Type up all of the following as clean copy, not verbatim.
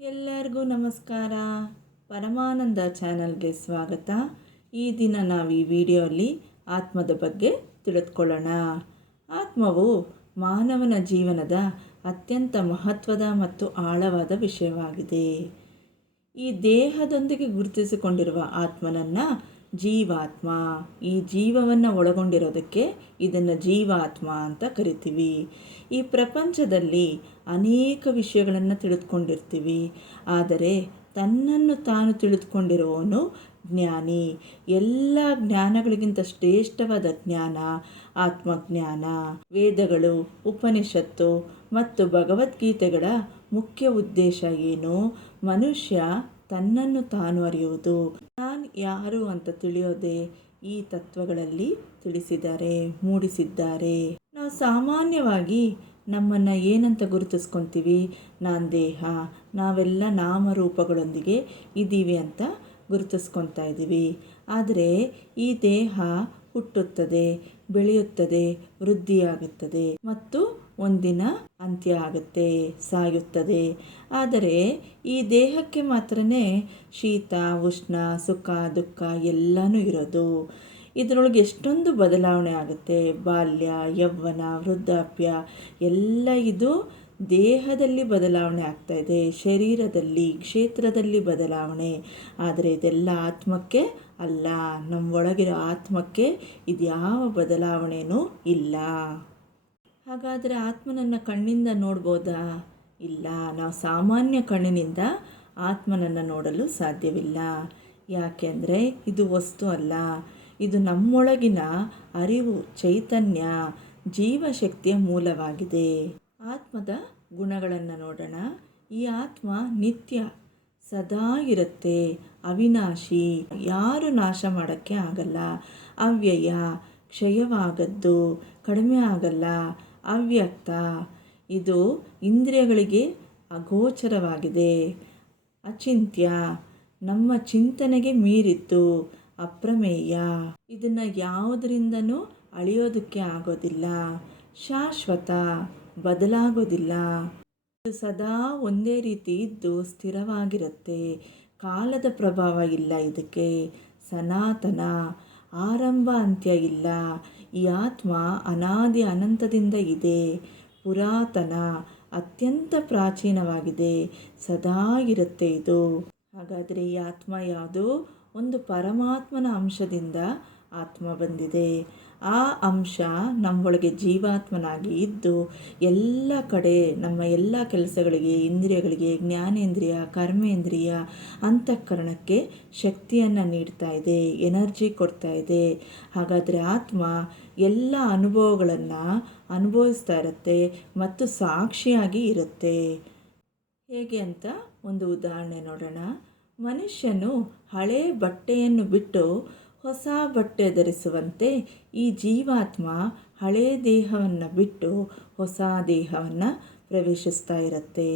ಎಲ್ಲರಿಗೂ ನಮಸ್ಕಾರ. ಪರಮಾನಂದ ಚಾನಲ್ಗೆ ಸ್ವಾಗತ. ಈ ದಿನ ನಾವು ಈ ವಿಡಿಯೋಲಿ ಆತ್ಮದ ಬಗ್ಗೆ ತಿಳಿದುಕೊಳ್ಳೋಣ. ಆತ್ಮವು ಮಾನವನ ಜೀವನದ ಅತ್ಯಂತ ಮಹತ್ವದ ಮತ್ತು ಆಳವಾದ ವಿಷಯವಾಗಿದೆ. ಈ ದೇಹದೊಂದಿಗೆ ಗುರುತಿಸಿಕೊಂಡಿರುವ ಆತ್ಮನನ್ನು ಜೀವಾತ್ಮ, ಈ ಜೀವವನ್ನು ಒಳಗೊಂಡಿರೋದಕ್ಕೆ ಇದನ್ನು ಜೀವಾತ್ಮ ಅಂತ ಕರಿತೀವಿ. ಈ ಪ್ರಪಂಚದಲ್ಲಿ ಅನೇಕ ವಿಷಯಗಳನ್ನು ತಿಳಿದುಕೊಂಡಿರ್ತೀವಿ, ಆದರೆ ತನ್ನನ್ನು ತಾನು ತಿಳಿದುಕೊಂಡಿರುವವನು ಜ್ಞಾನಿ. ಎಲ್ಲ ಜ್ಞಾನಗಳಿಗಿಂತ ಶ್ರೇಷ್ಠವಾದ ಜ್ಞಾನ ಆತ್ಮಜ್ಞಾನ. ವೇದಗಳು, ಉಪನಿಷತ್ತು ಮತ್ತು ಭಗವದ್ಗೀತೆಗಳ ಮುಖ್ಯ ಉದ್ದೇಶ ಏನು? ಮನುಷ್ಯ ತನ್ನನ್ನು ತಾನು ಅರಿಯುವುದು. ನಾನು ಯಾರು ಅಂತ ತಿಳಿಯೋದೇ ಈ ತತ್ವಗಳಲ್ಲಿ ತಿಳಿಸಿದ್ದಾರೆ, ಮೂಡಿಸಿದ್ದಾರೆ. ನಾವು ಸಾಮಾನ್ಯವಾಗಿ ನಮ್ಮನ್ನು ಏನಂತ ಗುರುತಿಸ್ಕೊತೀವಿ? ನಾನು ದೇಹ, ನಾವೆಲ್ಲ ನಾಮರೂಪಗಳೊಂದಿಗೆ ಇದ್ದೀವಿ ಅಂತ ಗುರುತಿಸ್ಕೊತಾ ಇದ್ದೀವಿ. ಆದರೆ ಈ ದೇಹ ಹುಟ್ಟುತ್ತದೆ, ಬೆಳೆಯುತ್ತದೆ, ವೃದ್ಧಿಯಾಗುತ್ತದೆ ಮತ್ತು ಒಂದಿನ ಅಂತ್ಯ ಆಗುತ್ತೆ, ಸಾಯುತ್ತದೆ. ಆದರೆ ಈ ದೇಹಕ್ಕೆ ಮಾತ್ರನೇ ಶೀತ, ಉಷ್ಣ, ಸುಖ, ದುಃಖ ಎಲ್ಲನೂ ಇರೋದು. ಇದರೊಳಗೆ ಎಷ್ಟೊಂದು ಬದಲಾವಣೆ ಆಗುತ್ತೆ. ಬಾಲ್ಯ, ಯೌವನ, ವೃದ್ಧಾಪ್ಯ ಎಲ್ಲ ಇದು ದೇಹದಲ್ಲಿ ಬದಲಾವಣೆ ಆಗ್ತಾಯಿದೆ, ಶರೀರದಲ್ಲಿ, ಕ್ಷೇತ್ರದಲ್ಲಿ ಬದಲಾವಣೆ. ಆದರೆ ಇದೆಲ್ಲ ಆತ್ಮಕ್ಕೆ ಅಲ್ಲ. ನಮ್ಮ ಒಳಗಿರೋ ಆತ್ಮಕ್ಕೆ ಇದ್ಯಾವ ಬದಲಾವಣೆಯೂ ಇಲ್ಲ. ಹಾಗಾದರೆ ಆತ್ಮನನ್ನು ಕಣ್ಣಿಂದ ನೋಡ್ಬೋದಾ? ಇಲ್ಲ. ನಾವು ಸಾಮಾನ್ಯ ಕಣ್ಣಿನಿಂದ ಆತ್ಮನನ್ನು ನೋಡಲು ಸಾಧ್ಯವಿಲ್ಲ. ಯಾಕೆಂದರೆ ಇದು ವಸ್ತು ಅಲ್ಲ. ಇದು ನಮ್ಮೊಳಗಿನ ಅರಿವು, ಚೈತನ್ಯ, ಜೀವಶಕ್ತಿಯ ಮೂಲವಾಗಿದೆ. ಆತ್ಮದ ಗುಣಗಳನ್ನು ನೋಡೋಣ. ಈ ಆತ್ಮ ನಿತ್ಯ, ಸದಾ ಇರುತ್ತೆ, ಅವಿನಾಶಿ, ಯಾರು ನಾಶ ಮಾಡೋಕ್ಕೆ ಆಗಲ್ಲ, ಅವ್ಯಯ, ಕ್ಷಯವಾಗದ್ದು, ಕಡಿಮೆ ಆಗಲ್ಲ, ಅವ್ಯಕ್ತ. ಇದು ಇಂದ್ರಿಯಗಳಿಗೆ ಅಗೋಚರವಾಗಿದೆ, ಅಚಿಂತ್ಯ, ನಮ್ಮ ಚಿಂತನೆಗೆ ಮೀರಿದ್ದು, ಅಪ್ರಮೇಯ. ಇದನ್ನು ಯಾವುದರಿಂದನೂ ಅಳಿಯೋದಕ್ಕೆ ಆಗೋದಿಲ್ಲ. ಶಾಶ್ವತ, ಬದಲಾಗೋದಿಲ್ಲ. ಇದು ಸದಾ ಒಂದೇ ರೀತಿ ಇದ್ದು ಸ್ಥಿರವಾಗಿರುತ್ತೆ. ಕಾಲದ ಪ್ರಭಾವ ಇಲ್ಲ ಇದಕ್ಕೆ. ಸನಾತನ, ಆರಂಭ ಅಂತ್ಯ ಇಲ್ಲ. ಈ ಆತ್ಮ ಅನಾದಿ ಅನಂತದಿಂದ ಇದೆ. ಪುರಾತನ, ಅತ್ಯಂತ ಪ್ರಾಚೀನವಾಗಿದೆ, ಸದಾ ಇರುತ್ತೆ ಇದು. ಹಾಗಾದರೆ ಈ ಆತ್ಮ ಯಾವುದು? ಒಂದು ಪರಮಾತ್ಮನ ಅಂಶದಿಂದ ಆತ್ಮ ಬಂದಿದೆ. ಆ ಅಂಶ ನಮ್ಮೊಳಗೆ ಜೀವಾತ್ಮನಾಗಿ ಇದ್ದು ಎಲ್ಲ ಕಡೆ ನಮ್ಮ ಎಲ್ಲ ಕೆಲಸಗಳಿಗೆ, ಇಂದ್ರಿಯಗಳಿಗೆ, ಜ್ಞಾನೇಂದ್ರಿಯ, ಕರ್ಮೇಂದ್ರಿಯ, ಅಂತಃಕರಣಕ್ಕೆ ಶಕ್ತಿಯನ್ನು ನೀಡ್ತಾ ಇದೆ, ಎನರ್ಜಿ ಕೊಡ್ತಾ ಇದೆ. ಹಾಗಾದರೆ ಆತ್ಮ ಎಲ್ಲ ಅನುಭವಗಳನ್ನು ಅನುಭವಿಸ್ತಾ ಇರುತ್ತೆ ಮತ್ತು ಸಾಕ್ಷಿಯಾಗಿ ಇರುತ್ತೆ. ಹೇಗೆ ಅಂತ ಒಂದು ಉದಾಹರಣೆ ನೋಡೋಣ. ಮನುಷ್ಯನು ಹಳೆ ಬಟ್ಟೆಯನ್ನು ಬಿಟ್ಟು ಹೊಸ ಬಟ್ಟೆ ಧರಿಸುವಂತೆ ಈ ಜೀವಾತ್ಮ ಹಳೆ ದೇಹವನ್ನು ಬಿಟ್ಟು ಹೊಸ ದೇಹವನ್ನು ಪ್ರವೇಶಿಸ್ತಾ ಇರುತ್ತೆ.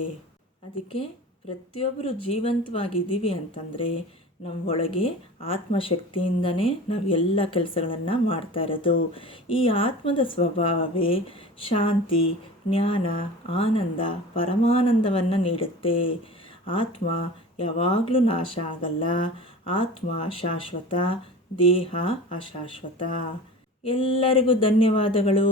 ಅದಕ್ಕೆ ಪ್ರತಿಯೊಬ್ಬರು ಜೀವಂತವಾಗಿದ್ದೀವಿ ಅಂತಂದರೆ ನಮ್ಮೊಳಗೆ ಆತ್ಮಶಕ್ತಿಯಿಂದನೇ ನಾವು ಎಲ್ಲ ಕೆಲಸಗಳನ್ನು ಮಾಡ್ತಾ ಇರೋದು. ಈ ಆತ್ಮದ ಸ್ವಭಾವವೇ ಶಾಂತಿ, ಜ್ಞಾನ, ಆನಂದ, ಪರಮಾನಂದವನ್ನು ನೀಡುತ್ತೆ. ಆತ್ಮ ಯಾವಾಗಲೂ ನಾಶ ಆಗಲ್ಲ. ಆತ್ಮ ಶಾಶ್ವತ, ದೇಹ ಅಶಾಶ್ವತ. ಎಲ್ಲರಿಗೂ ಧನ್ಯವಾದಗಳು.